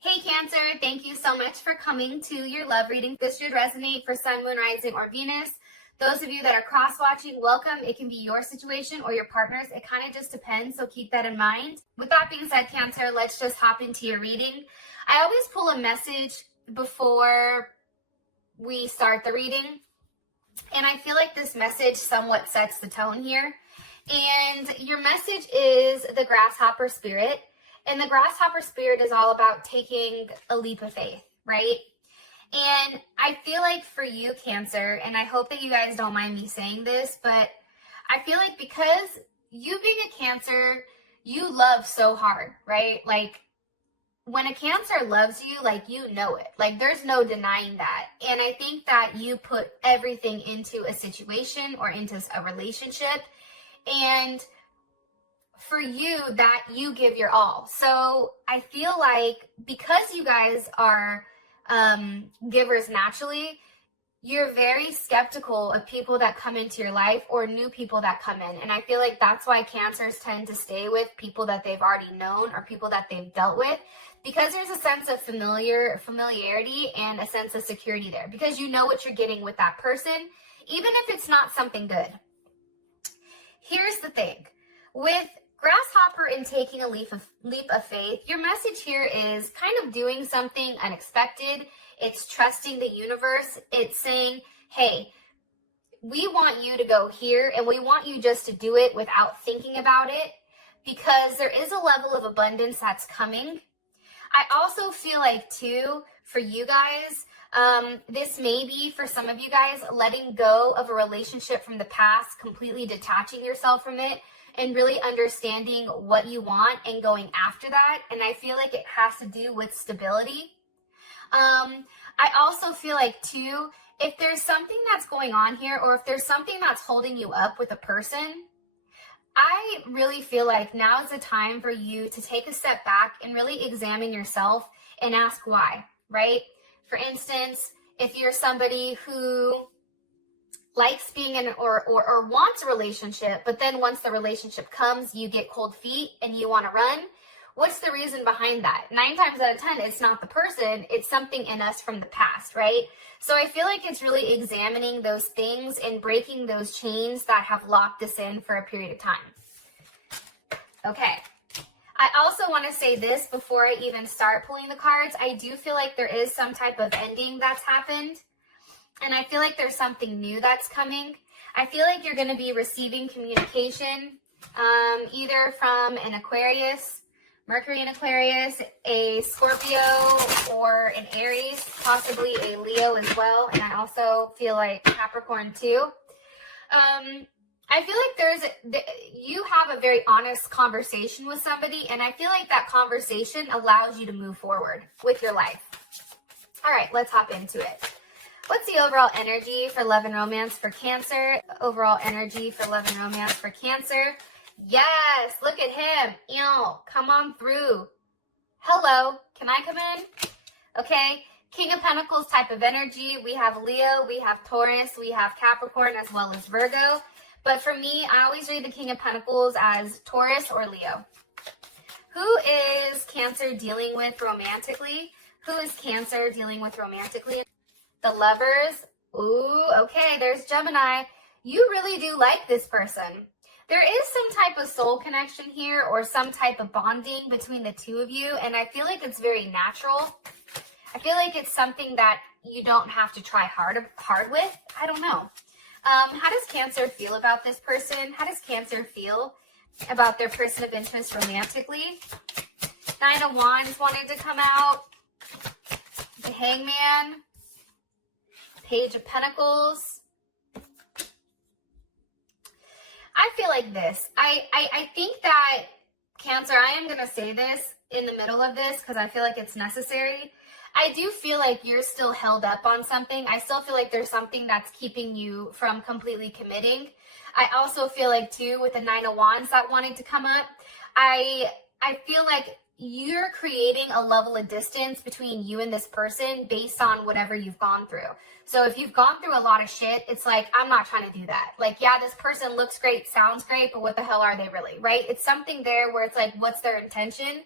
Hey Cancer, thank you so much for coming to your love reading. This should resonate for Sun, Moon, Rising, or Venus. Those of you that are cross-watching, welcome. It can be your situation or your partner's. It kind of just depends, so keep that in mind. With that being said, Cancer, let's just hop into your reading. I always pull a message before we start the reading, and I feel like this message somewhat sets the tone here. And your message is the grasshopper spirit. And the grasshopper spirit is all about taking a leap of faith, right? And I feel like for you, Cancer, and I hope that you guys don't mind me saying this, but I feel like because you being a Cancer, you love so hard, right? Like when a Cancer loves you, like you know it. Like there's no denying that. And I think that you put everything into a situation or into a relationship, and for you, that you give your all. So I feel like because you guys are givers naturally, you're very skeptical of people that come into your life or new people that come in. And I feel like that's why Cancers tend to stay with people that they've already known or people that they've dealt with, because there's a sense of familiarity and a sense of security there, because you know what you're getting with that person, even if it's not something good. Here's the thing. With grasshopper and taking a leap of faith, your message here is kind of doing something unexpected. It's trusting the universe. It's saying, hey, we want you to go here and we want you just to do it without thinking about it, because there is a level of abundance that's coming. I also feel like too, for you guys, this may be for some of you guys letting go of a relationship from the past, completely detaching yourself from it, and really understanding what you want and going after that. And I feel like it has to do with stability. I also feel like too, if there's something that's going on here, or if there's something that's holding you up with a person, I really feel like now is the time for you to take a step back and really examine yourself and ask why, right? For instance, if you're somebody who likes being in or wants a relationship, but then once the relationship comes, you get cold feet and you want to run. What's the reason behind that? 9 times out of 10, it's not the person, it's something in us from the past, right? So I feel like it's really examining those things and breaking those chains that have locked us in for a period of time. Okay. I also want to say this before I even start pulling the cards. I do feel like there is some type of ending that's happened. And I feel like there's something new that's coming. I feel like you're going to be receiving communication either from an Aquarius, Mercury in Aquarius, a Scorpio, or an Aries, possibly a Leo as well. And I also feel like Capricorn too. I feel like you have a very honest conversation with somebody, and I feel like that conversation allows you to move forward with your life. All right, let's hop into it. What's the overall energy for love and romance for Cancer? Overall energy for love and romance for Cancer. Yes, look at him. Ew, come on through. Hello, can I come in? Okay, King of Pentacles type of energy. We have Leo, we have Taurus, we have Capricorn, as well as Virgo. But for me, I always read the King of Pentacles as Taurus or Leo. Who is Cancer dealing with romantically? Who is Cancer dealing with romantically? The Lovers. Ooh, okay, there's Gemini. You really do like this person. There is some type of soul connection here or some type of bonding between the two of you, and I feel like it's very natural. I feel like it's something that you don't have to try hard with. I don't know. How does Cancer feel about this person? How does Cancer feel about their person of interest romantically? 9 of Wands wanted to come out. The Hangman. Page of Pentacles. I feel like this. I think that Cancer, I am going to say this in the middle of this because I feel like it's necessary. I do feel like you're still held up on something. I still feel like there's something that's keeping you from completely committing. I also feel like too, with the 9 of Wands that wanted to come up, I feel like you're creating a level of distance between you and this person based on whatever you've gone through. So if you've gone through a lot of shit, it's like, I'm not trying to do that. Like, yeah, this person looks great, sounds great, but what the hell are they really, right? It's something there where it's like, what's their intention?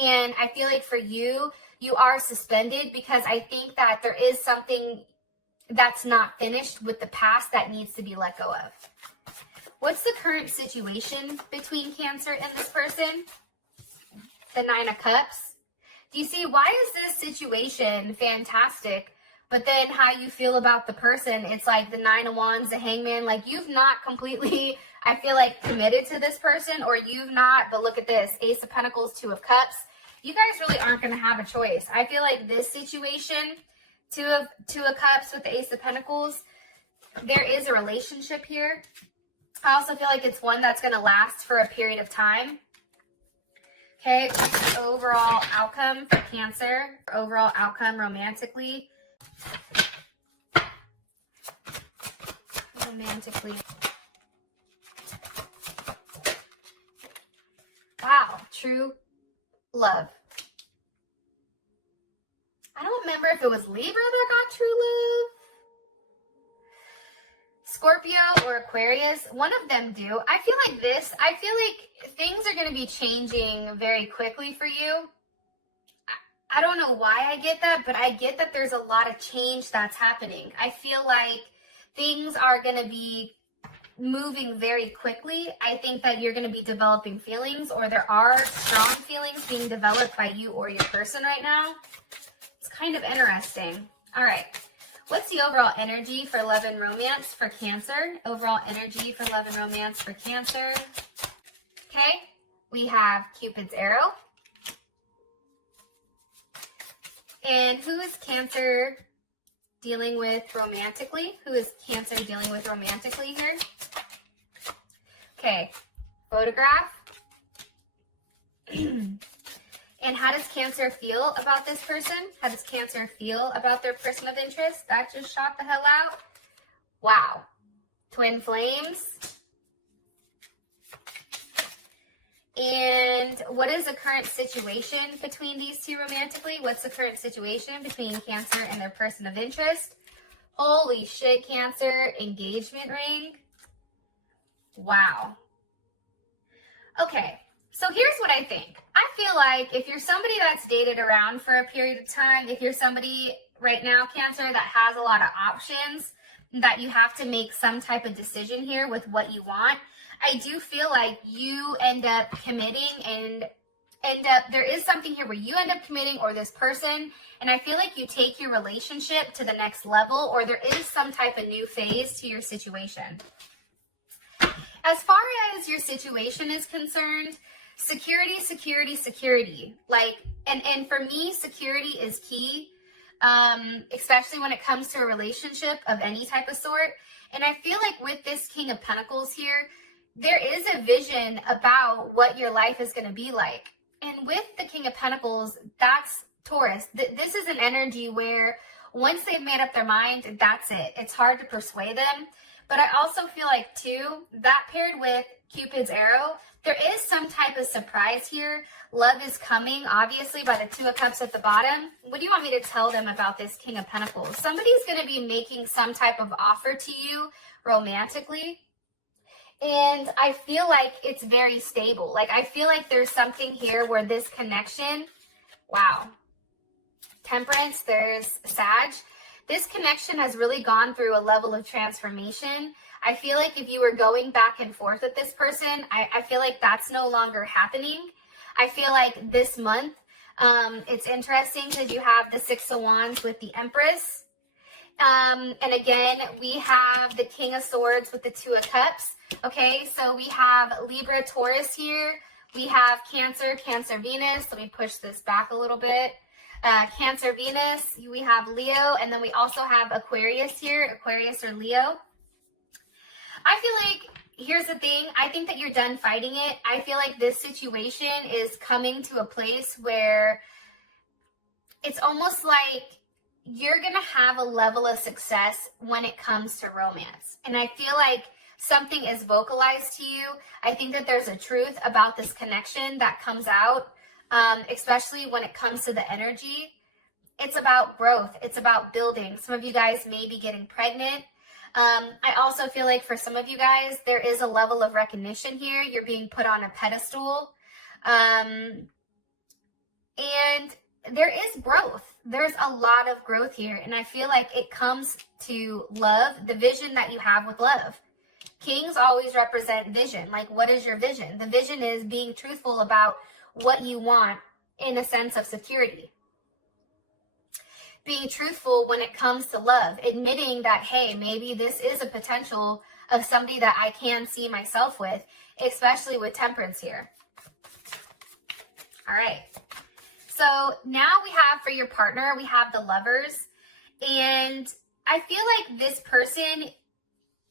And I feel like for you, you are suspended because I think that there is something that's not finished with the past that needs to be let go of. What's the current situation between Cancer and this person? The Nine of Cups. Do you see, why is this situation fantastic, but then how you feel about the person, it's like the Nine of Wands, the Hangman, like you've not completely, I feel like, committed to this person, or you've not, but look at this, Ace of Pentacles, Two of Cups. You guys really aren't going to have a choice. I feel like this situation, Two of Cups with the Ace of Pentacles, there is a relationship here. I also feel like it's one that's going to last for a period of time. Okay, overall outcome for Cancer, overall outcome romantically. Wow, true love. I don't remember if it was Libra that got true love. Scorpio or Aquarius, one of them do. I feel like things are going to be changing very quickly for you. I don't know why I get that, but I get that there's a lot of change that's happening. I feel like things are going to be moving very quickly. I think that you're going to be developing feelings, or there are strong feelings being developed by you or your person right now. It's kind of interesting. All right. What's the overall energy for love and romance for Cancer? Overall energy for love and romance for Cancer. Okay, we have Cupid's arrow. And who is Cancer dealing with romantically? Who is Cancer dealing with romantically here? Okay, photograph. And how does Cancer feel about this person? How does Cancer feel about their person of interest? That just shot the hell out. Wow. Twin flames. And what is the current situation between these two romantically? What's the current situation between Cancer and their person of interest? Holy shit, Cancer. Engagement ring. Wow. Okay. So here's what I think. I feel like if you're somebody that's dated around for a period of time, if you're somebody right now, Cancer, that has a lot of options, that you have to make some type of decision here with what you want, I do feel like you end up committing and there is something here where you end up committing, or this person, and I feel like you take your relationship to the next level, or there is some type of new phase to your situation. As far as your situation is concerned, security, security, security. Like, and for me, security is key, especially when it comes to a relationship of any type of sort. And I feel like with this King of Pentacles here, there is a vision about what your life is going to be like. And with the King of Pentacles, that's Taurus. This is an energy where once they've made up their mind, that's it. It's hard to persuade them. But I also feel like, too, that paired with Cupid's arrow, there is some type of surprise here. Love is coming, obviously, by the Two of Cups at the bottom. What do you want me to tell them about this King of Pentacles? Somebody's going to be making some type of offer to you romantically. And I feel like it's very stable. Like, I feel like there's something here where this connection, wow. Temperance, there's Sag. This connection has really gone through a level of transformation. I feel like if you were going back and forth with this person, I feel like that's no longer happening. I feel like this month, it's interesting because you have the Six of Wands with the Empress. And again, we have the King of Swords with the Two of Cups. Okay, so we have Libra, Taurus here. We have Cancer, Cancer, Venus. Let me push this back a little bit. Cancer, Venus. We have Leo, and then we also have Aquarius here, Aquarius or Leo. I feel like, here's the thing, I think that you're done fighting it. I feel like this situation is coming to a place where it's almost like you're going to have a level of success when it comes to romance. And I feel like something is vocalized to you. I think that there's a truth about this connection that comes out, especially when it comes to the energy. It's about growth. It's about building. Some of you guys may be getting pregnant. I also feel like for some of you guys, there is a level of recognition here. You're being put on a pedestal. And there is growth. There's a lot of growth here. And I feel like it comes to love, the vision that you have with love. Kings always represent vision. Like, what is your vision? The vision is being truthful about what you want in a sense of security. Being truthful when it comes to love, admitting that, hey, maybe this is a potential of somebody that I can see myself with, especially with temperance here. All right. So now we have for your partner, we have the lovers. And I feel like this person,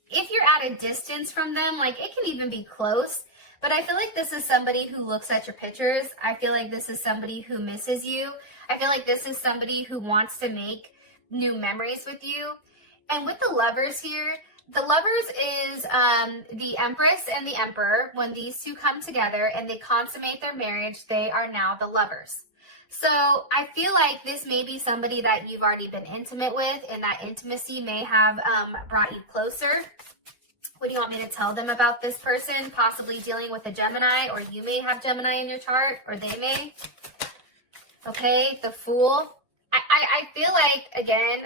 if you're at a distance from them, like it can even be close, but I feel like this is somebody who looks at your pictures. I feel like this is somebody who misses you. I feel like this is somebody who wants to make new memories with you. And with the lovers here, the lovers is the Empress and the Emperor. When these two come together and they consummate their marriage, they are now the lovers. So I feel like this may be somebody that you've already been intimate with, and that intimacy may have brought you closer. What do you want me to tell them about this person? Possibly dealing with a Gemini, or you may have Gemini in your chart, or they may. Okay, the Fool. I feel like, again,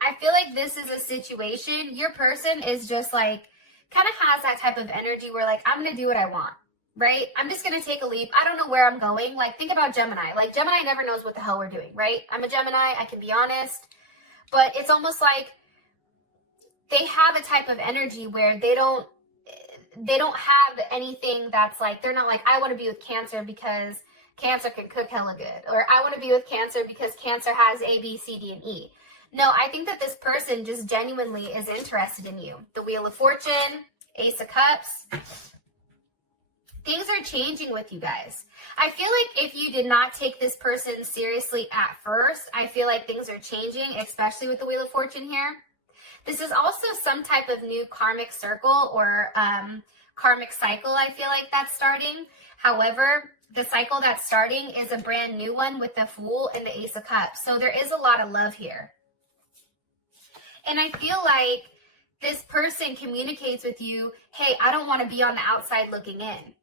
I feel like this is a situation. Your person is just like, kind of has that type of energy where like, I'm going to do what I want, right? I'm just going to take a leap. I don't know where I'm going. Like, think about Gemini. Like, Gemini never knows what the hell we're doing, right? I'm a Gemini. I can be honest. But it's almost like they have a type of energy where they don't have anything that's like, they're not like, I want to be with Cancer because Cancer can cook hella good. Or I want to be with Cancer because Cancer has A, B, C, D, and E. No, I think that this person just genuinely is interested in you. The Wheel of Fortune, Ace of Cups. Things are changing with you guys. I feel like if you did not take this person seriously at first, I feel like things are changing, especially with the Wheel of Fortune here. This is also some type of new karmic circle or karmic cycle, I feel like that's starting. However, the cycle that's starting is a brand new one with the Fool and the Ace of Cups. So there is a lot of love here. And I feel like this person communicates with you, hey, I don't want to be on the outside looking in.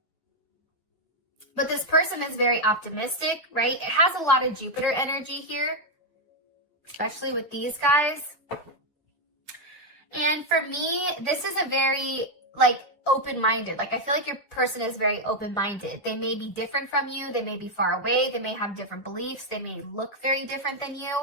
But this person is very optimistic, right? It has a lot of Jupiter energy here, especially with these guys. And for me, this is a very, like, open-minded. Like, I feel like your person is very open-minded. They may be different from you. They may be far away. They may have different beliefs. They may look very different than you.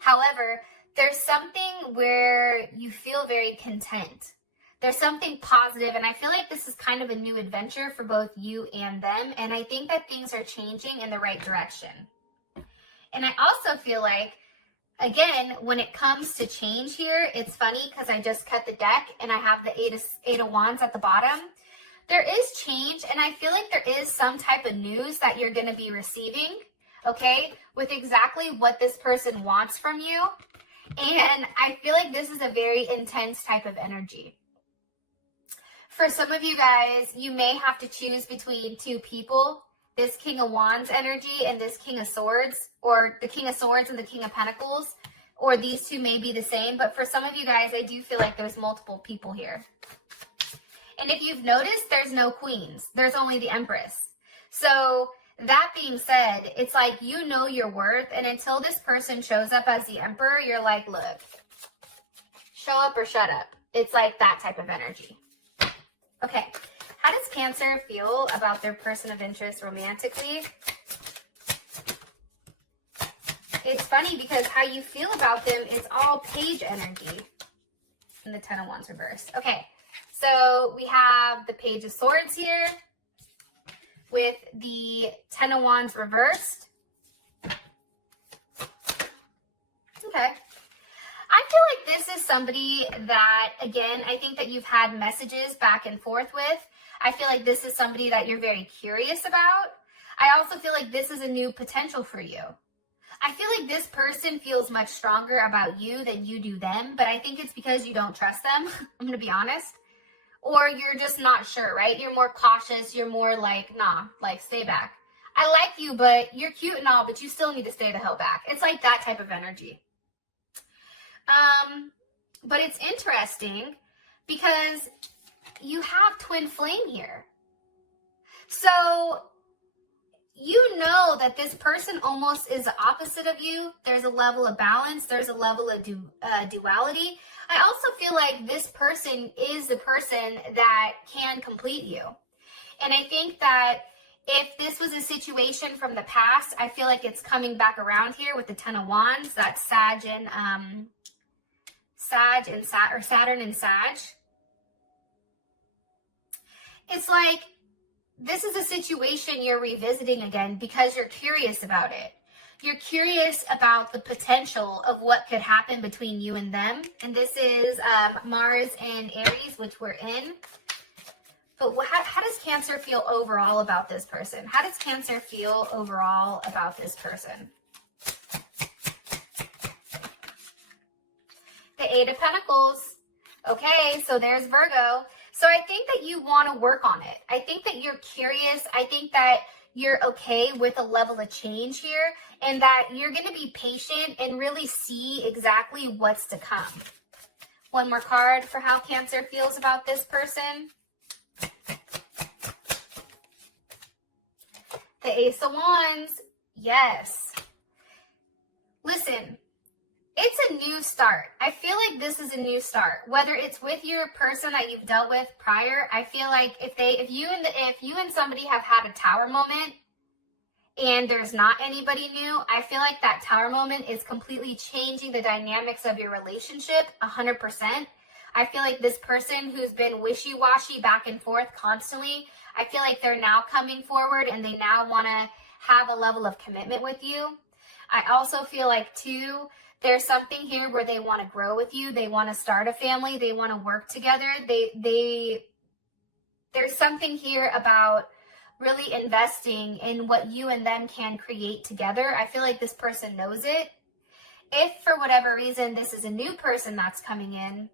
However, there's something where you feel very content. There's something positive, and I feel like this is kind of a new adventure for both you and them, and I think that things are changing in the right direction. And I also feel like, again, when it comes to change here, it's funny because I just cut the deck and I have the Eight of Wands at the bottom. There is change, and I feel like there is some type of news that you're going to be receiving, okay, with exactly what this person wants from you. And I feel like this is a very intense type of energy. For some of you guys, you may have to choose between two people, this King of Wands energy and this King of Swords, or the King of Swords and the King of Pentacles, or these two may be the same. But for some of you guys, I do feel like there's multiple people here. And if you've noticed, there's no queens. There's only the Empress. So that being said, it's like you know your worth, and until this person shows up as the Emperor, you're like, look, show up or shut up. It's like that type of energy. Okay, how does Cancer feel about their person of interest romantically? It's funny because how you feel about them is all page energy in the Ten of Wands reverse. Okay, so we have the Page of Swords here with the Ten of Wands reversed. Okay. I feel like this is somebody that, again, I think that you've had messages back and forth with. I feel like this is somebody that you're very curious about. I also feel like this is a new potential for you. I feel like this person feels much stronger about you than you do them, but I think it's because you don't trust them. I'm going to be honest. Or you're just not sure, right? You're more cautious. You're more like, nah, like stay back. I like you, but you're cute and all, but you still need to stay the hell back. It's like that type of energy. But it's interesting because you have twin flame here. So you know that this person almost is the opposite of you. There's a level of balance. There's a level of duality. I also feel like this person is the person that can complete you. And I think that if this was a situation from the past, I feel like it's coming back around here with the Ten of Wands. That's Saturn and Sag. It's like this is a situation you're revisiting again because you're curious about it. You're curious about the potential of what could happen between you and them. And this is Mars and Aries, which we're in. But how does Cancer feel overall about this person? How does Cancer feel overall about this person? The Eight of Pentacles. Okay, so there's Virgo. So I think that you want to work on it. I think that you're curious. I think that you're okay with a level of change here and that you're going to be patient and really see exactly what's to come. One more card for how Cancer feels about this person. The Ace of Wands. Yes. Listen. It's a new start. I feel like this is a new start. Whether it's with your person that you've dealt with prior, I feel like if you and somebody have had a tower moment and there's not anybody new, I feel like that tower moment is completely changing the dynamics of your relationship 100%. I feel like this person who's been wishy-washy back and forth constantly, I feel like they're now coming forward and they now want to have a level of commitment with you. I also feel like too, there's something here where they want to grow with you. They want to start a family. They want to work together. There's something here about really investing in what you and them can create together. I feel like this person knows it. If for whatever reason this is a new person that's coming in,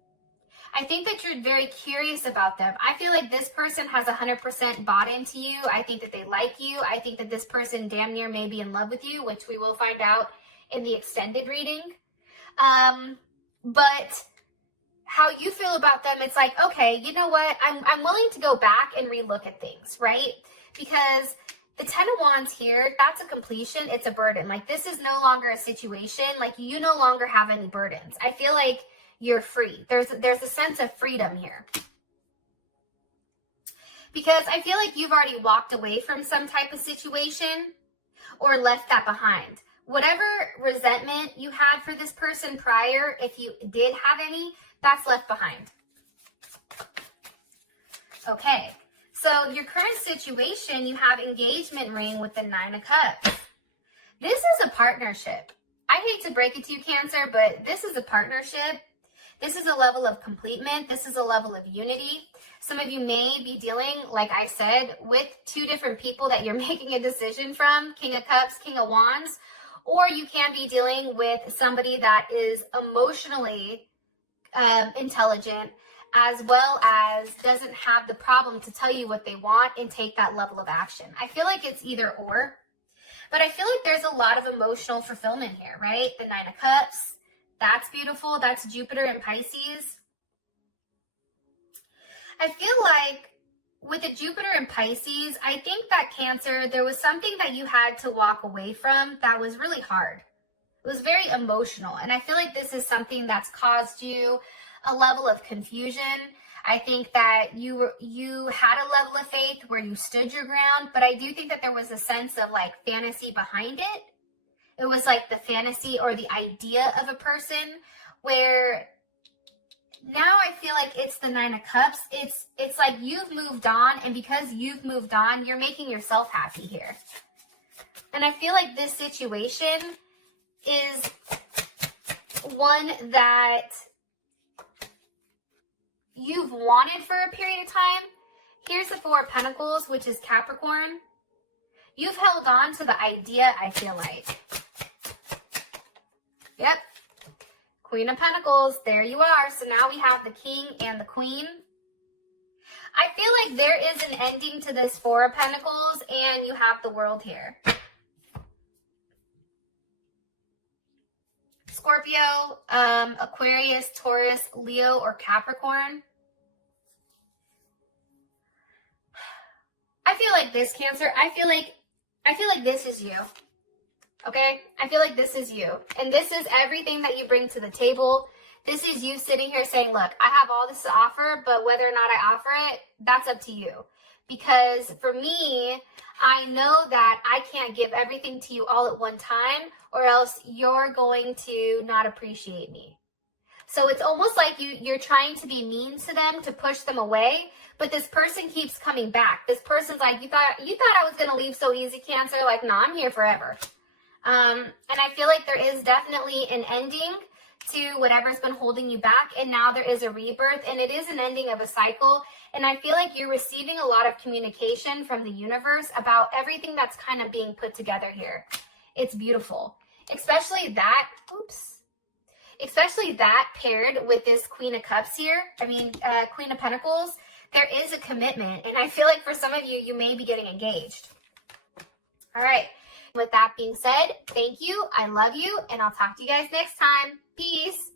I think that you're very curious about them. I feel like this person has 100% bought into you. I think that they like you. I think that this person damn near may be in love with you, which we will find out in the extended reading. But how you feel about them, it's like, okay, you know what? I'm willing to go back and relook at things, right? Because the Ten of Wands here, that's a completion. It's a burden. Like this is no longer a situation. Like you no longer have any burdens. I feel like you're free. There's a sense of freedom here. Because I feel like you've already walked away from some type of situation or left that behind. Whatever resentment you had for this person prior, if you did have any, that's left behind. Okay, so your current situation, you have engagement ring with the Nine of Cups. This is a partnership. I hate to break it to you, Cancer, but this is a partnership. This is a level of completement. This is a level of unity. Some of you may be dealing, like I said, with two different people that you're making a decision from, King of Cups, King of Wands, or you can be dealing with somebody that is emotionally intelligent, as well as doesn't have the problem to tell you what they want and take that level of action. I feel like it's either or, but I feel like there's a lot of emotional fulfillment here, right? The Nine of Cups, that's beautiful. That's Jupiter and Pisces. I feel like with the Jupiter and Pisces, I think that Cancer, there was something that you had to walk away from that was really hard. It was very emotional. And I feel like this is something that's caused you a level of confusion. I think that you had a level of faith where you stood your ground, but I do think that there was a sense of like fantasy behind it. It was like the fantasy or the idea of a person where now I feel like it's the Nine of Cups. It's like you've moved on, and because you've moved on, you're making yourself happy here. And I feel like this situation is one that you've wanted for a period of time. Here's the Four of Pentacles, which is Capricorn. You've held on to the idea, I feel like. Yep. Queen of Pentacles, there you are. So now we have the King and the Queen. I feel like there is an ending to this Four of Pentacles, and you have the World here. Scorpio, Aquarius, Taurus, Leo, or Capricorn. I feel like this, Cancer, I feel like I feel like this is you. Okay? I feel like this is you. And this is everything that you bring to the table. This is you sitting here saying, look, I have all this to offer, but whether or not I offer it, that's up to you. Because for me, I know that I can't give everything to you all at one time, or else you're going to not appreciate me. So it's almost like you're trying to be mean to them, to push them away, but this person keeps coming back. This person's like, you thought I was going to leave so easy, Cancer? Like, no, I'm here forever. And I feel like there is definitely an ending to whatever's been holding you back, and now there is a rebirth, and it is an ending of a cycle. And I feel like you're receiving a lot of communication from the universe about everything that's kind of being put together here. It's beautiful, especially that paired with this Queen of Cups here. Queen of Pentacles. There is a commitment, and I feel like for some of you, you may be getting engaged. All right. With that being said, thank you. I love you, and I'll talk to you guys next time. Peace.